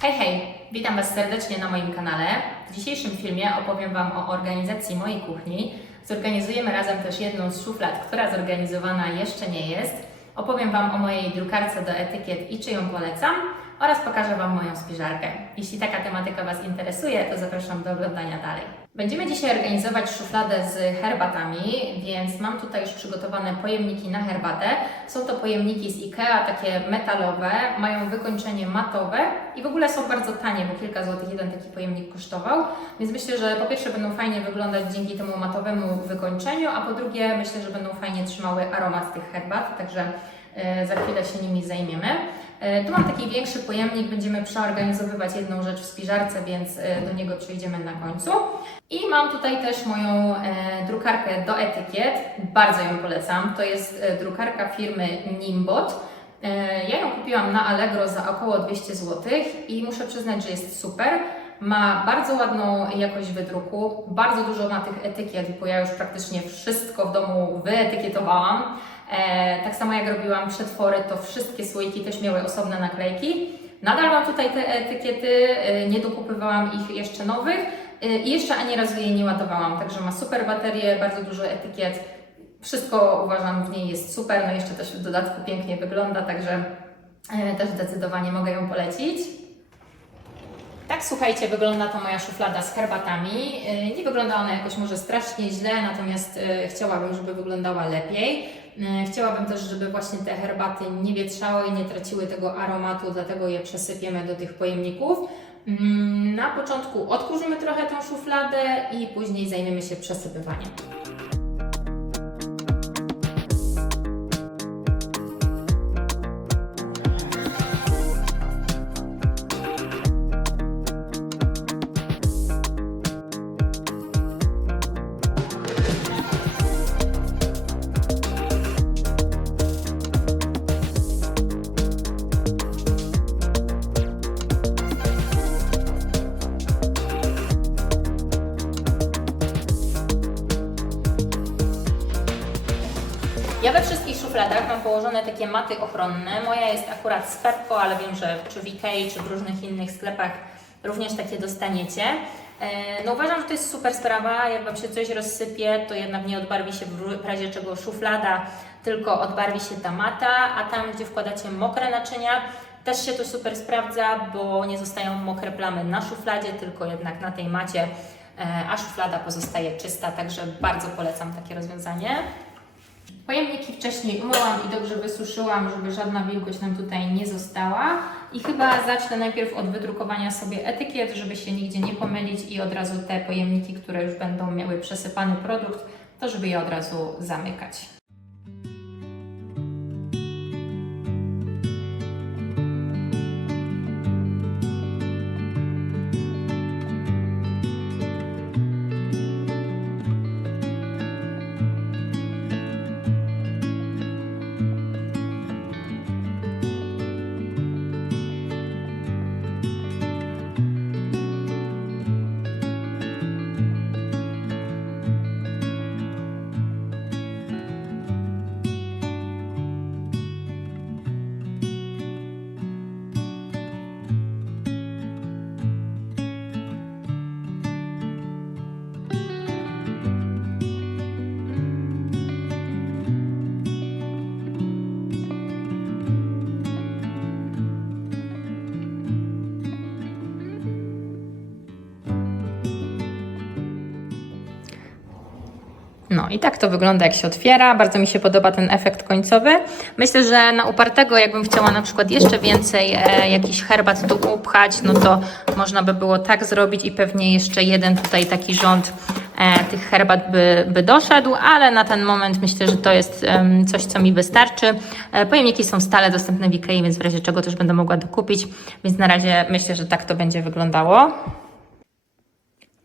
Hej, hej! Witam Was serdecznie na moim kanale. W dzisiejszym filmie opowiem Wam o organizacji mojej kuchni. Zorganizujemy razem też jedną z szuflad, która zorganizowana jeszcze nie jest. Opowiem Wam o mojej drukarce do etykiet i czy ją polecam oraz pokażę Wam moją spiżarkę. Jeśli taka tematyka Was interesuje, to zapraszam do oglądania dalej. Będziemy dzisiaj organizować szufladę z herbatami, więc mam tutaj już przygotowane pojemniki na herbatę. Są to pojemniki z IKEA, takie metalowe, mają wykończenie matowe i w ogóle są bardzo tanie, bo kilka złotych jeden taki pojemnik kosztował. Więc myślę, że po pierwsze będą fajnie wyglądać dzięki temu matowemu wykończeniu, a po drugie myślę, że będą fajnie trzymały aromat tych herbat, także e, za chwilę się nimi zajmiemy. E, Tu mam taki większy pojemnik, będziemy przeorganizowywać jedną rzecz w spiżarce, więc e, do niego przejdziemy na końcu. I mam tutaj też moją e, drukarkę do etykiet, bardzo ją polecam. To jest drukarka firmy Nimbot. Ja ją kupiłam na Allegro za około 200 zł i muszę przyznać, że jest super. Ma bardzo ładną jakość wydruku, bardzo dużo ma tych etykiet, bo ja już praktycznie wszystko w domu wyetykietowałam. E, tak samo jak robiłam przetwory, to wszystkie słoiki też miały osobne naklejki. Nadal mam tutaj te etykiety, e, nie dokupywałam ich jeszcze nowych e, i jeszcze ani razu jej nie ładowałam, także ma super baterię, bardzo dużo etykiet. Wszystko uważam w niej jest super, no jeszcze też w dodatku pięknie wygląda, także też zdecydowanie mogę ją polecić. Tak, słuchajcie, wygląda to moja szuflada z herbatami. Yy, Nie wygląda ona jakoś może strasznie źle, natomiast yy, chciałabym, żeby wyglądała lepiej. Yy, Chciałabym też, żeby właśnie te herbaty nie wietrzały i nie traciły tego aromatu, dlatego je przesypiemy do tych pojemników. Mm, Na początku odkurzymy trochę tą szufladę i później zajmiemy się przesypywaniem. Położone takie maty ochronne. Moja jest akurat z Pepco, ale wiem, że czy w Ikei, czy w różnych innych sklepach również takie dostaniecie. E, No uważam, że to jest super sprawa. Jak Wam się coś rozsypie, to jednak nie odbarwi się w razie czego szuflada, tylko odbarwi się ta mata, a tam, gdzie wkładacie mokre naczynia, też się to super sprawdza, bo nie zostają mokre plamy na szufladzie, tylko jednak na tej macie, e, a szuflada pozostaje czysta, także bardzo polecam takie rozwiązanie. Pojemniki wcześniej umyłam i dobrze wysuszyłam, żeby żadna wilgoć nam tutaj nie została. I chyba zacznę najpierw od wydrukowania sobie etykiet, żeby się nigdzie nie pomylić i od razu te pojemniki, które już będą miały przesypany produkt, to żeby je od razu zamykać. No i tak to wygląda, jak się otwiera. Bardzo mi się podoba ten efekt końcowy. Myślę, że na upartego, jakbym chciała na przykład jeszcze więcej e, jakichś herbat tu upchać, no to można by było tak zrobić i pewnie jeszcze jeden tutaj taki rząd e, tych herbat by, by doszedł, ale na ten moment myślę, że to jest em, coś, co mi wystarczy. E, pojemniki są stale dostępne w Ikei, więc w razie czego też będę mogła dokupić, więc na razie myślę, że tak to będzie wyglądało.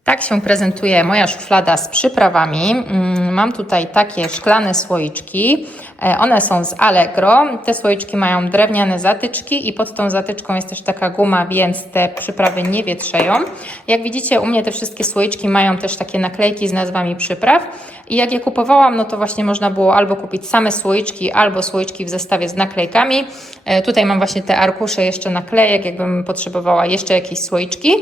Tak się prezentuje moja szuflada z przyprawami. Mm, Mam tutaj takie szklane słoiczki. E, One są z Allegro. Te słoiczki mają drewniane zatyczki i pod tą zatyczką jest też taka guma, więc te przyprawy nie wietrzeją. Jak widzicie, u mnie te wszystkie słoiczki mają też takie naklejki z nazwami przypraw. I jak je kupowałam, no to właśnie można było albo kupić same słoiczki, albo słoiczki w zestawie z naklejkami. E, Tutaj mam właśnie te arkusze jeszcze naklejek, jakbym potrzebowała jeszcze jakieś słoiczki.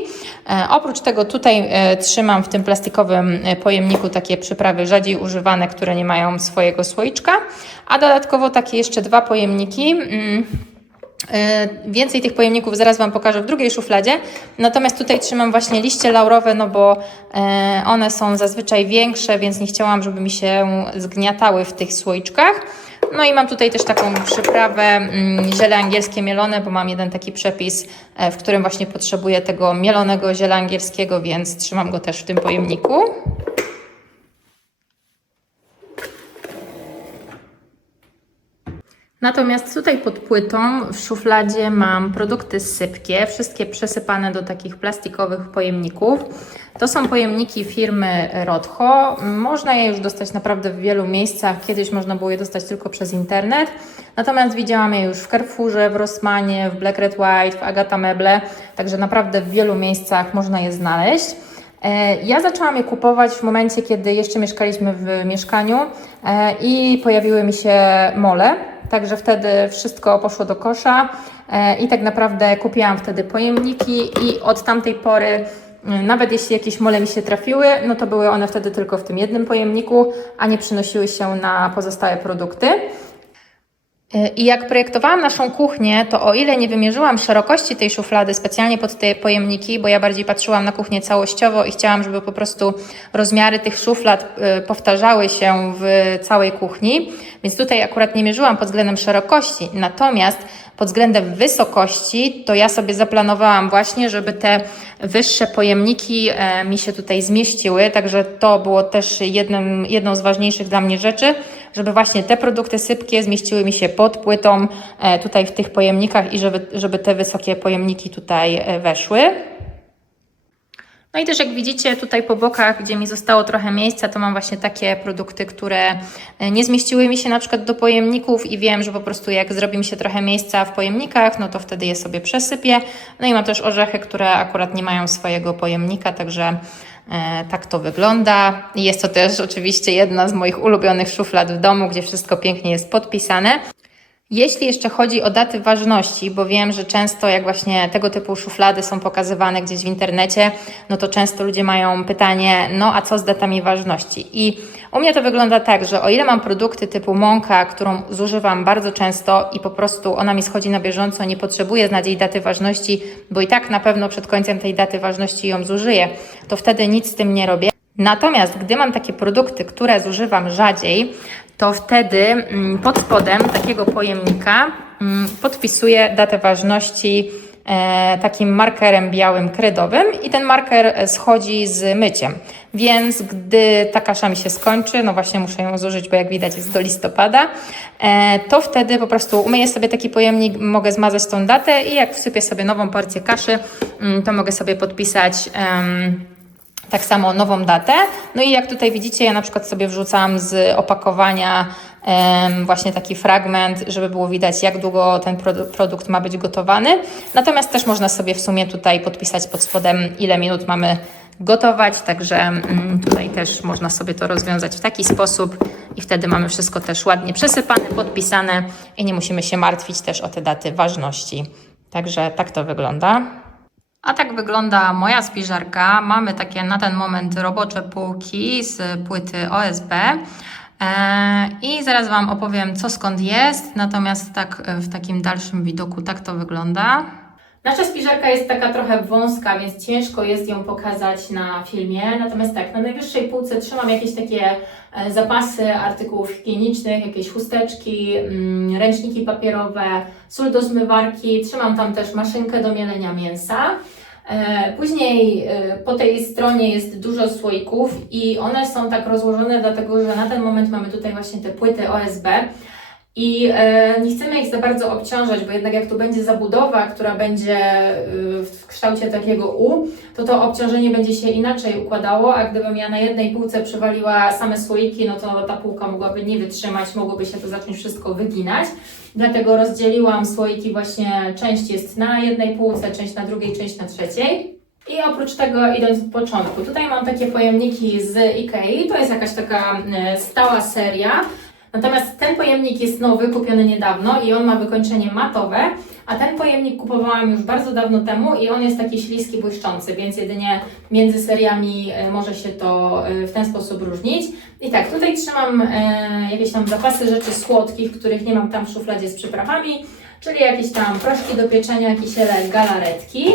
E, Oprócz tego tutaj e, trzymam w tym plastikowym pojemniku takie przyprawy rzadziej używane, które nie mają swojego słoiczka, a dodatkowo takie jeszcze dwa pojemniki. E, Więcej tych pojemników zaraz Wam pokażę w drugiej szufladzie. Natomiast tutaj trzymam właśnie liście laurowe, no bo e, one są zazwyczaj większe, więc nie chciałam, żeby mi się zgniatały w tych słoiczkach. No i mam tutaj też taką przyprawę mm, ziele angielskie mielone, bo mam jeden taki przepis, e, w którym właśnie potrzebuję tego mielonego ziela angielskiego, więc trzymam go też w tym pojemniku. Natomiast tutaj pod płytą w szufladzie mam produkty sypkie, wszystkie przesypane do takich plastikowych pojemników. To są pojemniki firmy Rotho. Można je już dostać naprawdę w wielu miejscach. Kiedyś można było je dostać tylko przez internet. Natomiast widziałam je już w Carrefourze, w Rossmanie, w Black Red White, w Agata Meble. Także naprawdę w wielu miejscach można je znaleźć. E, Ja zaczęłam je kupować w momencie, kiedy jeszcze mieszkaliśmy w mieszkaniu e, i pojawiły mi się mole. Także wtedy wszystko poszło do kosza e, i tak naprawdę kupiłam wtedy pojemniki i od tamtej pory mm, nawet jeśli jakieś mole mi się trafiły, no to były one wtedy tylko w tym jednym pojemniku, a nie przynosiły się na pozostałe produkty. I jak projektowałam naszą kuchnię, to o ile nie wymierzyłam szerokości tej szuflady specjalnie pod te pojemniki, bo ja bardziej patrzyłam na kuchnię całościowo i chciałam, żeby po prostu rozmiary tych szuflad y, powtarzały się w całej kuchni, więc tutaj akurat nie mierzyłam pod względem szerokości. Natomiast pod względem wysokości, to ja sobie zaplanowałam właśnie, żeby te wyższe pojemniki e, mi się tutaj zmieściły, także to było też jednym, jedną z ważniejszych dla mnie rzeczy, żeby właśnie te produkty sypkie zmieściły mi się pod płytą e, tutaj w tych pojemnikach i żeby, żeby te wysokie pojemniki tutaj e, weszły. No i też jak widzicie tutaj po bokach, gdzie mi zostało trochę miejsca, to mam właśnie takie produkty, które e, nie zmieściły mi się na przykład do pojemników i wiem, że po prostu jak zrobi mi się trochę miejsca w pojemnikach, no to wtedy je sobie przesypię. No i mam też orzechy, które akurat nie mają swojego pojemnika, także e, tak to wygląda. Jest to też oczywiście jedna z moich ulubionych szuflad w domu, gdzie wszystko pięknie jest podpisane. Jeśli jeszcze chodzi o daty ważności, bo wiem, że często jak właśnie tego typu szuflady są pokazywane gdzieś w internecie, no to często ludzie mają pytanie, no a co z datami ważności? I u mnie to wygląda tak, że o ile mam produkty typu mąka, którą zużywam bardzo często i po prostu ona mi schodzi na bieżąco, nie potrzebuję znać jej daty ważności, bo i tak na pewno przed końcem tej daty ważności ją zużyję, to wtedy nic z tym nie robię. Natomiast gdy mam takie produkty, które zużywam rzadziej, to wtedy mm, pod spodem takiego pojemnika mm, podpisuję datę ważności e, takim markerem białym kredowym i ten marker schodzi z myciem. Więc gdy ta kasza mi się skończy, no właśnie muszę ją zużyć, bo jak widać jest do listopada, e, to wtedy po prostu umyję sobie taki pojemnik, mogę zmazać tą datę i jak wsypię sobie nową porcję kaszy, mm, to mogę sobie podpisać tak samo nową datę. No i jak tutaj widzicie, ja na przykład sobie wrzucam z opakowania właśnie taki fragment, żeby było widać, jak długo ten produ- produkt ma być gotowany. Natomiast też można sobie w sumie tutaj podpisać pod spodem, ile minut mamy gotować, także mm, tutaj też można sobie to rozwiązać w taki sposób i wtedy mamy wszystko też ładnie przesypane, podpisane i nie musimy się martwić też o te daty ważności. Także tak to wygląda. A tak wygląda moja spiżarka. Mamy takie na ten moment robocze półki z płyty OSB. E, I zaraz Wam opowiem, co skąd jest. Natomiast tak e, w takim dalszym widoku tak to wygląda. Nasza spiżarka jest taka trochę wąska, więc ciężko jest ją pokazać na filmie. Natomiast tak, na najwyższej półce trzymam jakieś takie e, zapasy artykułów higienicznych, jakieś chusteczki, mm, ręczniki papierowe, sól do zmywarki. Trzymam tam też maszynkę do mielenia mięsa. E, Później e, po tej stronie jest dużo słoików i one są tak rozłożone, dlatego że na ten moment mamy tutaj właśnie te płyty OSB. I e, nie chcemy ich za bardzo obciążać, bo jednak jak tu będzie zabudowa, która będzie y, w kształcie takiego U, to to obciążenie będzie się inaczej układało, a gdybym ja na jednej półce przywaliła same słoiki, no to ta półka mogłaby nie wytrzymać, mogłoby się to zacząć wszystko wyginać. Dlatego rozdzieliłam słoiki właśnie, część jest na jednej półce, część na drugiej, część na trzeciej. I oprócz tego, idąc od początku, tutaj mam takie pojemniki z Ikei, to jest jakaś taka e, stała seria. Natomiast ten pojemnik jest nowy, kupiony niedawno i on ma wykończenie matowe, a ten pojemnik kupowałam już bardzo dawno temu i on jest taki śliski, błyszczący, więc jedynie między seriami e, może się to e, w ten sposób różnić. I tak, tutaj trzymam e, jakieś tam zapasy rzeczy słodkich, których nie mam tam w szufladzie z przyprawami, czyli jakieś tam proszki do pieczenia, kisiele, galaretki.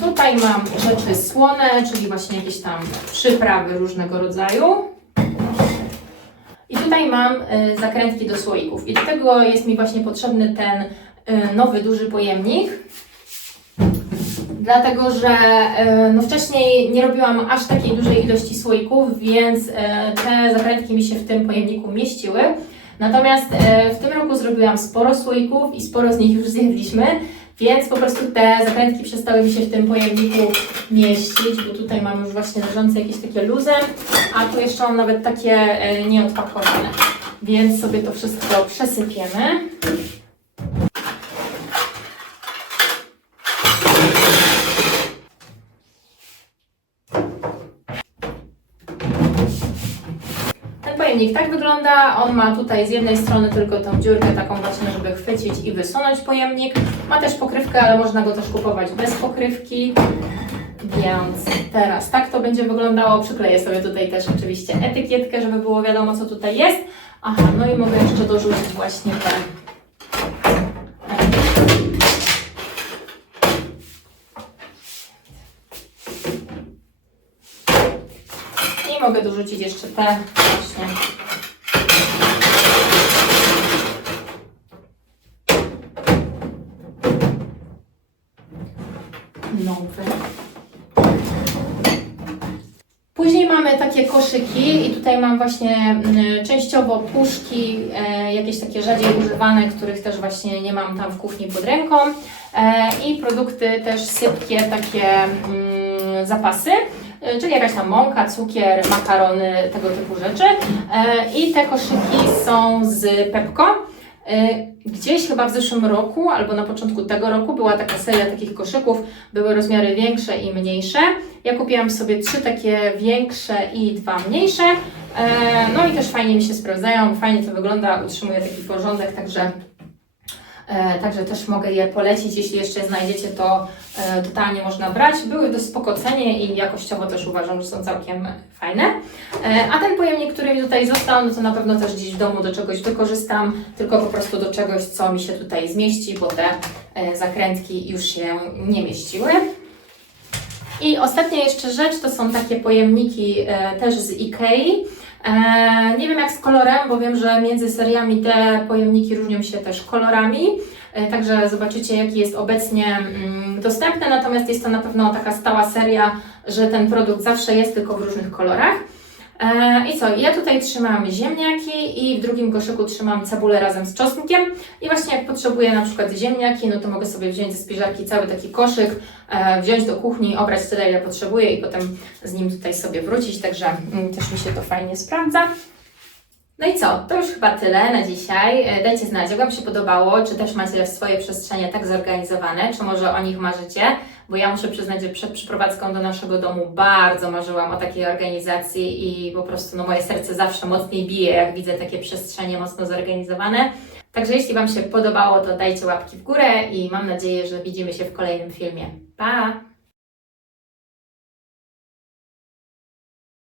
Tutaj mam rzeczy słone, czyli właśnie jakieś tam przyprawy różnego rodzaju. I tutaj mam y, zakrętki do słoików. I do tego jest mi właśnie potrzebny ten y, nowy, duży pojemnik. Dlatego, że y, no wcześniej nie robiłam aż takiej dużej ilości słoików, więc te zakrętki mi się w tym pojemniku mieściły. Natomiast w tym roku zrobiłam sporo słoików i sporo z nich już zjedliśmy, więc po prostu te zakrętki przestały mi się w tym pojemniku mieścić, bo tutaj mam już właśnie leżące jakieś takie luzem, a tu jeszcze mam nawet takie e, nieodpakowane. Więc sobie to wszystko przesypiemy. Pojemnik tak wygląda. On ma tutaj z jednej strony tylko tą dziurkę taką właśnie, żeby chwycić i wysunąć pojemnik. Ma też pokrywkę, ale można go też kupować bez pokrywki. Więc teraz tak to będzie wyglądało. Przykleję sobie tutaj też oczywiście etykietkę, żeby było wiadomo, co tutaj jest. Aha, no i mogę jeszcze dorzucić właśnie te. I mogę dorzucić jeszcze te właśnie. Nowe. Później mamy takie koszyki i tutaj mam właśnie mm, częściowo puszki, e, jakieś takie rzadziej używane, których też właśnie nie mam tam w kuchni pod ręką e, i produkty też sypkie, takie mm, zapasy, e, czyli jakaś tam mąka, cukier, makarony, tego typu rzeczy. I te koszyki są z Pepko. E, Gdzieś chyba w zeszłym roku albo na początku tego roku była taka seria takich koszyków, były rozmiary większe i mniejsze. Ja kupiłam sobie trzy takie większe i dwa mniejsze. E, No i też fajnie mi się sprawdzają, fajnie to wygląda, utrzymuje taki porządek, także, także też mogę je polecić. Jeśli jeszcze znajdziecie, to e, totalnie można brać. Były dość spoko cenie i jakościowo też uważam, że są całkiem fajne. E, A ten pojemnik, który mi tutaj został, no to na pewno też gdzieś w domu do czegoś wykorzystam, tylko po prostu do czegoś, co mi się tutaj zmieści, bo te e, zakrętki już się nie mieściły. I ostatnia jeszcze rzecz to są takie pojemniki e, też z Ikei. E, nie wiem jak z kolorem, bo wiem, że między seriami te pojemniki różnią się też kolorami. E, także zobaczycie, jaki jest obecnie mm, dostępny. Natomiast jest to na pewno taka stała seria, że ten produkt zawsze jest tylko w różnych kolorach. E, I co? Ja tutaj trzymam ziemniaki i w drugim koszyku trzymam cebulę razem z czosnkiem. I właśnie jak potrzebuję na przykład ziemniaki, no to mogę sobie wziąć ze spiżarki cały taki koszyk, e, wziąć do kuchni, obrać tyle, ile potrzebuję i potem z nim tutaj sobie wrócić. Także mm, też mi się to fajnie sprawdza. No i co? To już chyba tyle na dzisiaj. E, Dajcie znać, jak Wam się podobało, czy też macie swoje przestrzenie tak zorganizowane, czy może o nich marzycie, bo ja muszę przyznać, że przed przyprowadzką do naszego domu bardzo marzyłam o takiej organizacji i po prostu no, moje serce zawsze mocniej bije, jak widzę takie przestrzenie mocno zorganizowane. Także jeśli Wam się podobało, to dajcie łapki w górę i mam nadzieję, że widzimy się w kolejnym filmie. Pa!